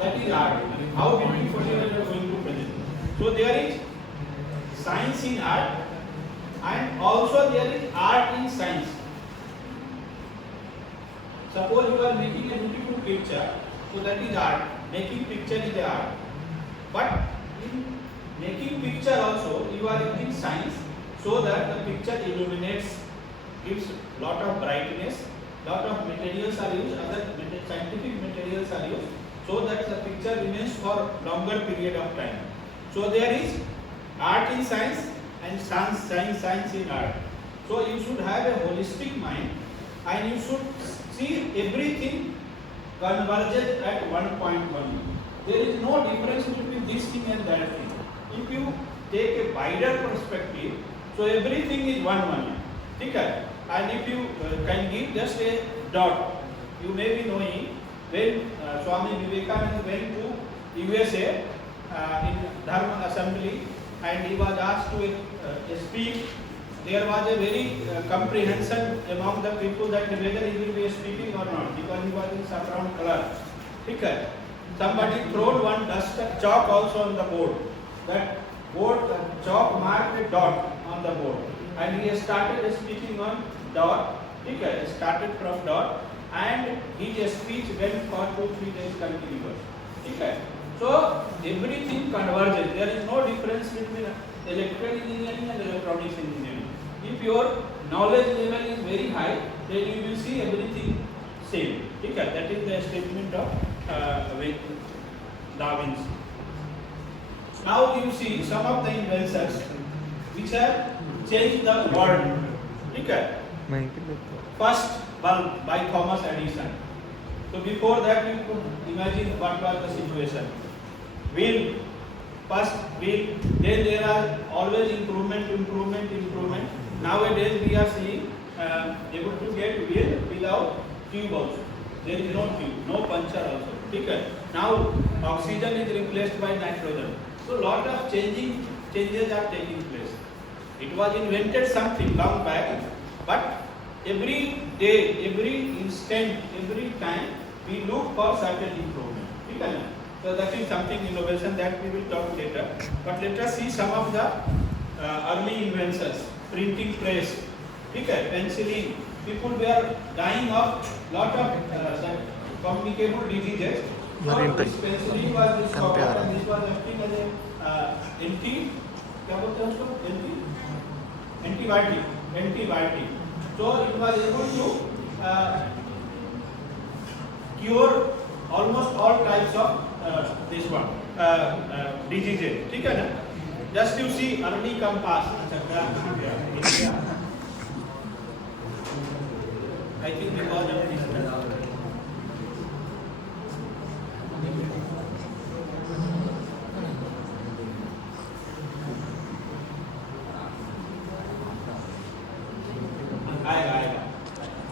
That is art. How beautifully we are going to present. So there is science in art, and also there is art in science. Suppose you are making a beautiful picture, so that is art. Making picture is art. But in making picture also you are using science, so that the picture illuminates, gives lot of brightness, lot of materials are used, other scientific materials are used, so that the picture remains for longer period of time. So there is art in science and science in art. So you should have a holistic mind, and you should see everything converges at one point only. There is no difference between this thing and that thing. If you take a wider perspective, so everything is one. Okay? And if you can give just a dot, you may be knowing when Swami Vivekananda went to USA in Dharma Assembly, and he was asked to speak. There was a very comprehension among the people that whether he will be speaking or not, because he was in saffron color. Okay? Somebody thrown one dust chalk also on the board. That board chalk marked a dot on the board, and he started speaking on dot. Okay? Started from dot, and his speech went for 2-3 days continuous. Okay? So everything converges. There is no difference between electrical engineering and electronics engineering. If your knowledge level is very high, then you will see everything same. Okay? That is the statement of Da Vinci. Now you see some of the inventions which have changed the world. Okay? First bulb by Thomas Edison. So before that you could imagine what was the situation. Wheel, first wheel, then there are always improvement. Nowadays we are seeing able to get wheel without tube also. There is no tube, no puncture also. Okay? Now oxygen is replaced by nitrogen. So lot of changes are taking place. It was invented something long back, but every day, every instant, every time we look for certain improvement. Okay? So that is something innovation that we will talk later. But let us see some of the early inventions. Printing press, okay, penicillin. People were dying of lot of communicable diseases. So this penicillin was discovered, and this was acting as a antibiotic. So it was able to cure almost all types of this one diseases. ठीक है ना? Just you see early compass. I think because of this.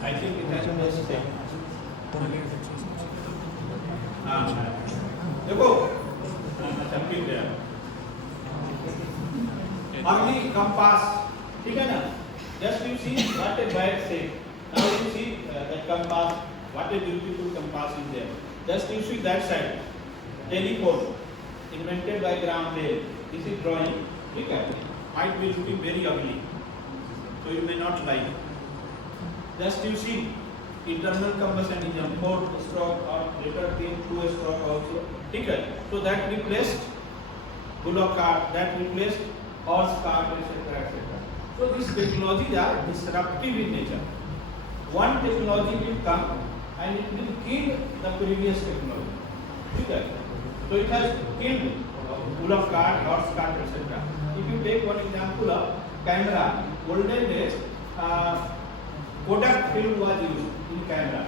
I think it has been step. देखो something there. Early compass, ठीक है ना? Just you see what a bad shape. Now you see that compass. What a beautiful compass is there. Just you see that side. Telephone, invented by Graham Bell. This is drawing. ठीक है? Might be looking very ugly, so you may not like. Just you see internal combustion engine, 4-stroke or later came 2-stroke also. ठीक है? So that replaced bullock cart, that replaced horse cart, etc., etc. So these technologies are disruptive in nature. One technology will come and it will kill the previous technology. ठीक है? So it has killed bullock cart, horse cart, etc. If you take one example of camera, olden days, Kodak film was used in camera.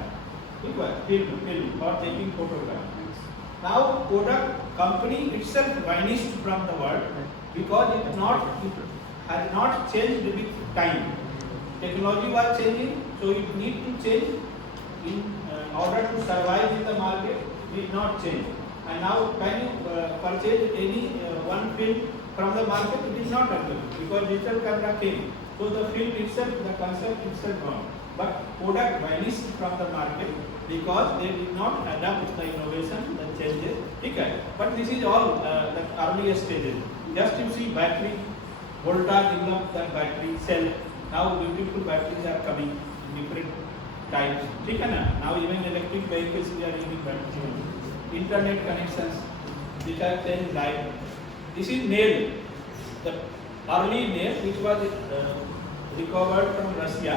Film for taking photographs. Now Kodak company itself vanished from the world because it had not changed with time. Technology was changing, so it need to change in order to survive in the market. Did not change. And now can you purchase any one film from the market? It is not available because digital camera came. So the film itself, the concept itself gone. But Kodak vanished from the market because they did not adapt the innovation, the changes but this is all the earliest stages. Just you see battery, Volta developed that battery cell. Now beautiful batteries are coming in different types. ठीक है ना? Now even electric vehicles we are using batteries. Internet connections, which are changed life. This is nail, the early nail which was recovered from Russia.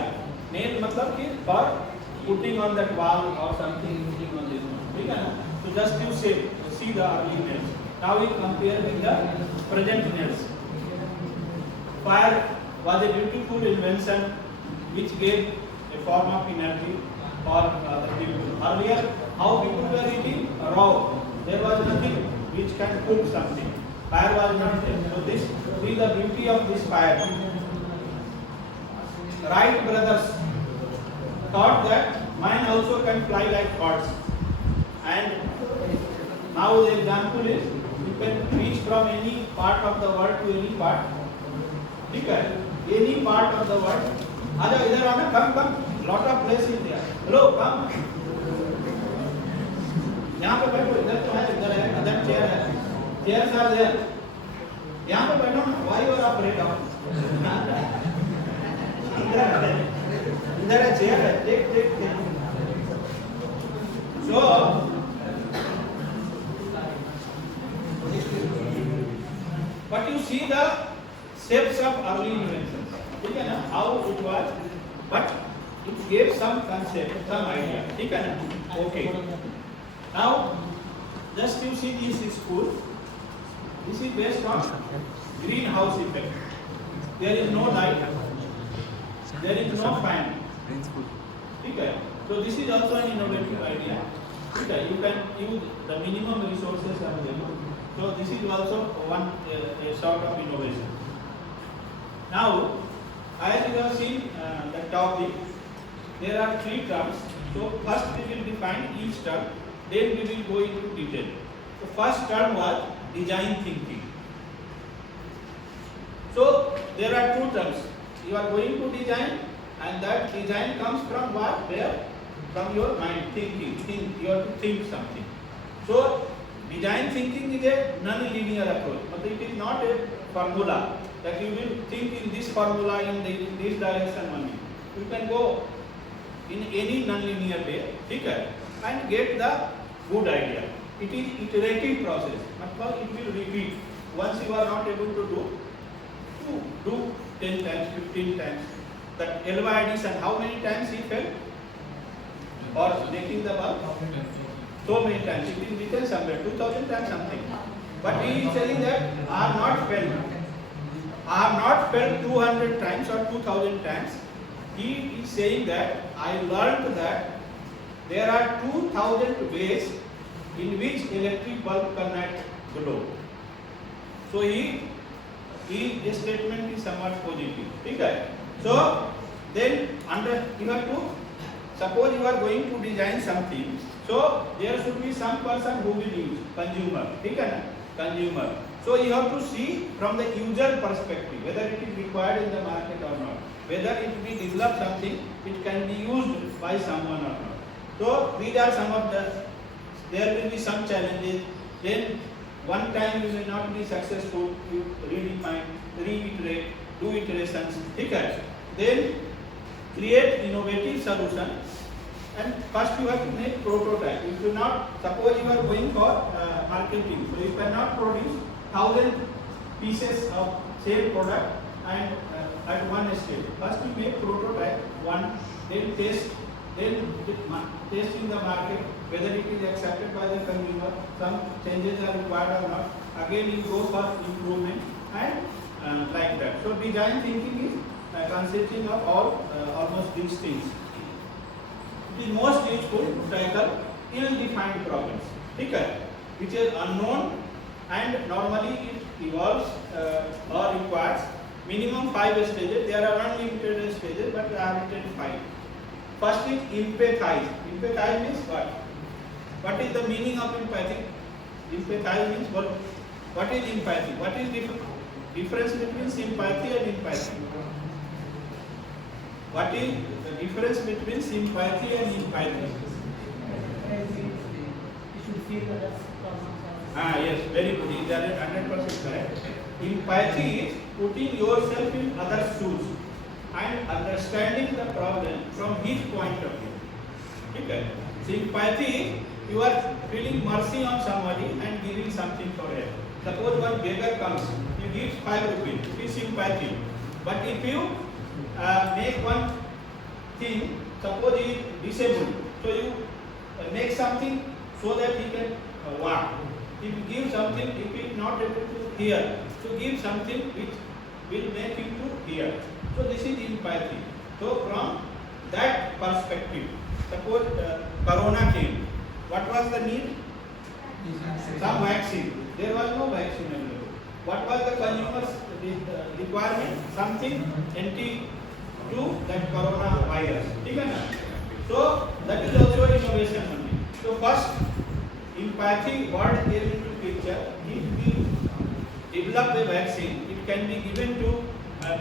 Nail मतलब कि for putting on that wall or something, putting on this one. ठीक है ना? So just you see the early nails. Now we compare with the present nails. Fire was a beautiful invention which gave a form of energy for the people. Earlier, how people were eating? Raw. There was nothing which can cook something. Fire was not there. So this is the beauty of this fire. Wright brothers thought that mine also can fly like birds. And now the example is you can reach from any part of the world to any part. ठीक है? Any part of the world. आ जाओ इधर आओ ना, come. Lot of place is there. Hello, come. यहाँ पे बैठो, इधर तो है, इधर है, इधर चेयर है. Chairs are there. यहाँ पे बैठो ना. Why you are afraid of? इधर है चेयर है. देख. So but you see the shapes of early inventions. ठीक है ना? How it was, but it gave some concept, some idea. ठीक है ना? Okay. Now, just you see this school. This is based on greenhouse effect. There is no light. There is no fan. ठीक है? So this is also an innovative idea. ठीक है? You can use the minimum resources available. So this is also one a sort of innovation. Now, as you have seen the topic, there are 3 terms. So first we will define each term, then we will go into detail. The first term was design thinking. So there are 2 terms. You are going to design, and that design comes from what? Where? From your mind, thinking. You have to think something. So design thinking is a non-linear approach. But it is not a formula that you will think in this formula in this direction only. You can go in any non-linear way, ठीक है? And get the good idea. It is iterative process. मतलब it will repeat. Once you are not able to do 10 times, 15 times. That Elva Edison, how many times he fell? Or making the bulb? So many times. It is written somewhere, 2000 times something. But he is telling that I have not fell. I have not fell 200 times or 2000 times. He is saying that I learned that there are 2000 ways in which electric bulb cannot glow. So his statement is somewhat positive. ठीक है? So then you have to suppose you are going to design something. So there should be some person who will use, consumer. ठीक है ना? Consumer. So you have to see from the user perspective whether it is required in the market or not. Whether it will develop something which can be used by someone or not. So these are some of the. There will be some challenges. Then one time you may not be successful. You redefine, reiterate, do iterations. ठीक है? Then create innovative solution. And first you have to make prototype. You do not, suppose you are going for marketing, so you cannot produce 1000 pieces of same product and at one stage. First you make prototype one, then test, then test in the market whether it is accepted by the consumer, some changes are required or not. Again you go for improvement and like that. So design thinking is consisting of almost these things. It is most useful to tackle ill-defined problems, ठीक है? Which is unknown and normally it evolves or requires minimum 5 stages. There are unlimited stages, but I have written 5. First is empathize. Empathize means what? What is the meaning of empathy? Empathize means what? What is empathy? What is difference between sympathy and empathy? What is the difference between sympathy and empathy? You should feel that. Yes. very good. You are 100% correct. Empathy is putting yourself in others' shoes and understanding the problem from his point of view. Okay. Sympathy, you are feeling mercy on somebody and giving something for help. Suppose one beggar comes, you give 5 rupees, it is sympathy. But if you make one thing, suppose he is disabled, so you make something so that he can walk. If you give something, if he is not able to hear, to give something which will make him to hear. So this is empathy. So from that perspective, suppose Corona came, what was the need? Some vaccine. There was no vaccine available. What was the consumer's requirement? Something anti to that corona virus. So that is also innovation only. So first, empathy word came into picture. If we develop a vaccine, it can be given to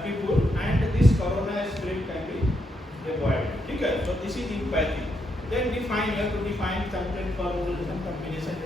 people and this corona spread can be avoided. So this is empathy. Then define, you have to define some formula, some combination